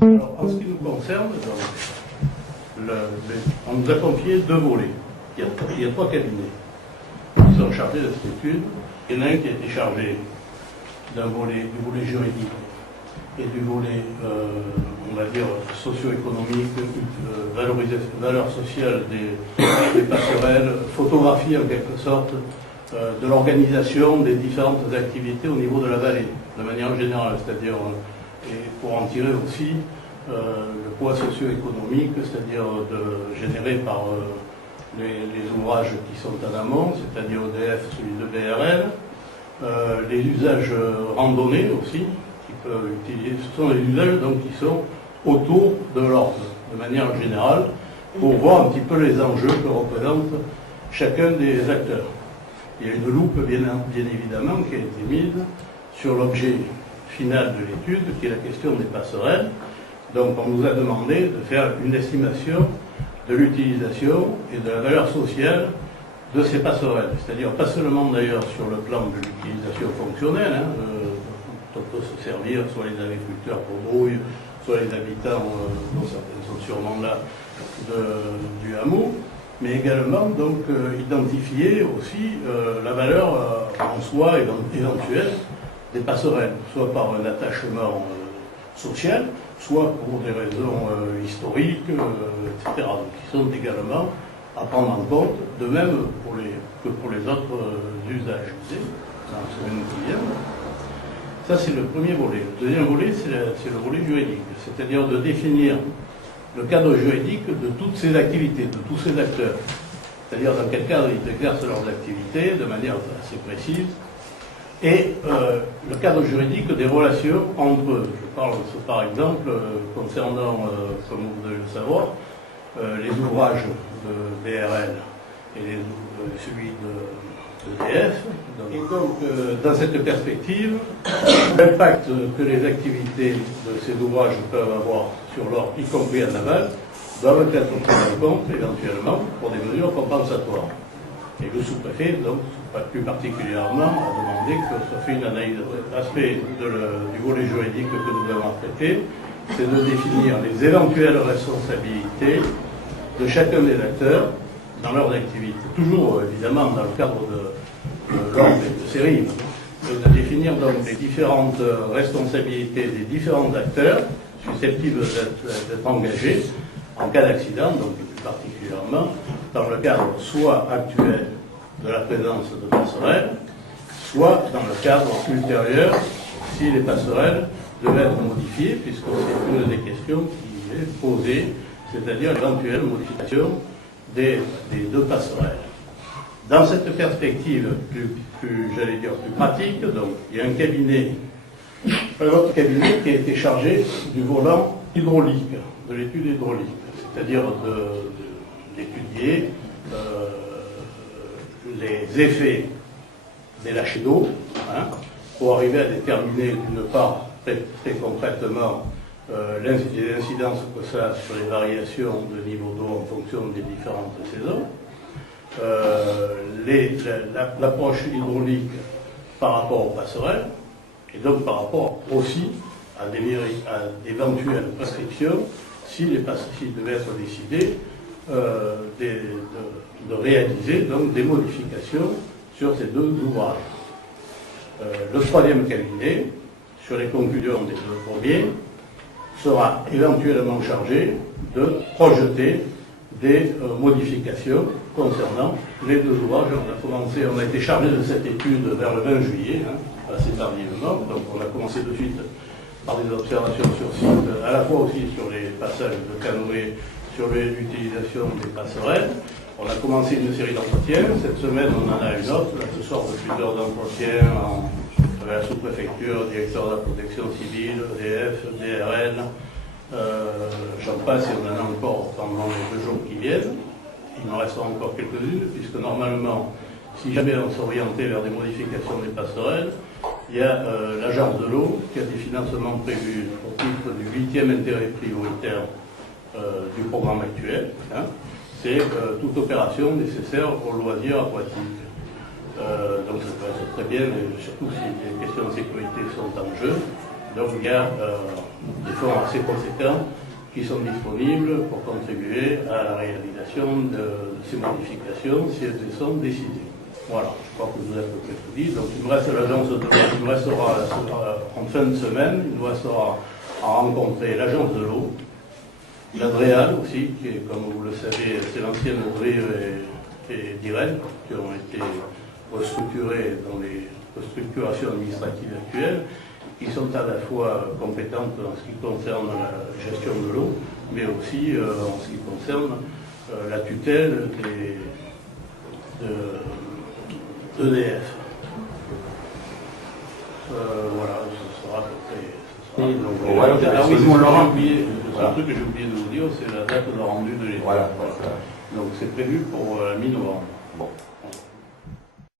Alors, en ce qui nous concerne, on nous a confié deux volets. Il y a trois cabinets qui sont chargés de cette étude. Il y en a un qui a été chargé du volet juridique et du volet, on va dire, socio-économique, valeur sociale des passerelles, photographie en quelque sorte de l'organisation des différentes activités au niveau de la vallée, de manière générale, c'est-à-dire, et pour en tirer aussi le poids socio-économique, c'est-à-dire généré par les ouvrages qui sont en amont, c'est-à-dire EDF, celui de BRL, les usages randonnés aussi, qui peuvent utiliser, ce sont les usages donc, qui sont autour de l'ordre, de manière générale, pour voir un petit peu les enjeux que représente chacun des acteurs. Il y a une loupe, bien évidemment, qui a été mise sur l'objet final de l'étude, qui est la question des passerelles. Donc on nous a demandé de faire une estimation de l'utilisation et de la valeur sociale de ces passerelles. C'est-à-dire pas seulement d'ailleurs sur le plan de l'utilisation fonctionnelle, on peut se servir soit les agriculteurs pour brouille, soit les habitants, dont certains sont sûrement là, du hameau, mais également donc identifier aussi la valeur en soi éventuelle des passerelles, soit par un attachement social, soit pour des raisons historiques, etc., qui sont également à prendre en compte, de même que pour les autres usages dans la semaine qui vient. Ça, c'est le premier volet. Le deuxième volet, c'est le volet juridique, c'est-à-dire de définir le cadre juridique de toutes ces activités, de tous ces acteurs. C'est-à-dire dans quel cadre ils exercent leurs activités de manière assez précise, et le cadre juridique des relations entre eux. Je parle par exemple concernant, comme vous devez le savoir, les ouvrages de BRL et celui d'EDF. Et donc, dans cette perspective, l'impact que les activités de ces ouvrages peuvent avoir sur l'ordre, y compris en aval, doivent être prises en compte éventuellement pour des mesures compensatoires. Et le sous-préfet, donc, plus particulièrement, a demandé que soit fait une analyse. L'aspect du volet juridique que nous avons traité, c'est de définir les éventuelles responsabilités de chacun des acteurs dans leurs activités. Toujours, évidemment, dans le cadre de l'ordre et de série, de définir donc les différentes responsabilités des différents acteurs susceptibles d'être engagés en cas d'accident, donc plus particulièrement dans le cadre soit actuel de la présence de passerelles, soit dans le cadre ultérieur si les passerelles devaient être modifiées, puisque c'est une des questions qui est posée, c'est-à-dire l'éventuelle modification des deux passerelles. Dans cette perspective j'allais dire plus pratique, donc il y a un autre cabinet qui a été chargé du volant hydraulique, de l'étude hydraulique, c'est-à-dire d'étudier les effets des lâchers d'eau, pour arriver à déterminer d'une part très concrètement les incidences que ça a sur les variations de niveau d'eau en fonction des différentes saisons, l'approche hydraulique par rapport aux passerelles, et donc par rapport aussi à d'éventuelles prescriptions s'il devait être décidé de réaliser donc des modifications sur ces deux ouvrages. Le troisième cabinet, sur les conclusions des deux premiers, sera éventuellement chargé de projeter des modifications concernant les deux ouvrages. On a été chargé de cette étude vers le 20 juillet, assez tardivement, donc on a commencé de suite par des observations sur site, à la fois aussi sur les passages de canoë, sur l'utilisation des passerelles. On a commencé une série d'entretiens. Cette semaine, on en a une autre. Là, ce soir, plusieurs entretiens à la sous-préfecture, directeur de la protection civile, EDF, DRL, j'en passe et on en a encore pendant les 2 jours qui viennent. Il en restera encore quelques-unes, puisque normalement, si jamais on s'orientait vers des modifications des passerelles, Il y a l'Agence de l'eau qui a des financements prévus au titre du 8e intérêt prioritaire du programme actuel. Hein. C'est toute opération nécessaire aux loisirs aquatiques. Donc ça peut être très bien, surtout si les questions de sécurité sont en jeu. Donc il y a des fonds assez conséquents qui sont disponibles pour contribuer à la réalisation de ces modifications si elles sont décidées. Voilà, je crois que vous avez à peu près tout dit. Donc il me reste l'agence de l'eau, il me restera en fin de semaine, il nous restera à rencontrer l'agence de l'eau, l'Adréal aussi, qui est, comme vous le savez, c'est l'ancienne Drire et d'Irène, qui ont été restructurés dans les restructurations administratives actuelles, qui sont à la fois compétentes en ce qui concerne la gestion de l'eau, mais aussi en ce qui concerne la tutelle d'EDF. Voilà, ce sera à peu près. Un truc que j'ai oublié de vous dire, c'est la date de rendu de l'État. Voilà. Donc c'est prévu pour mi-novembre. Bon.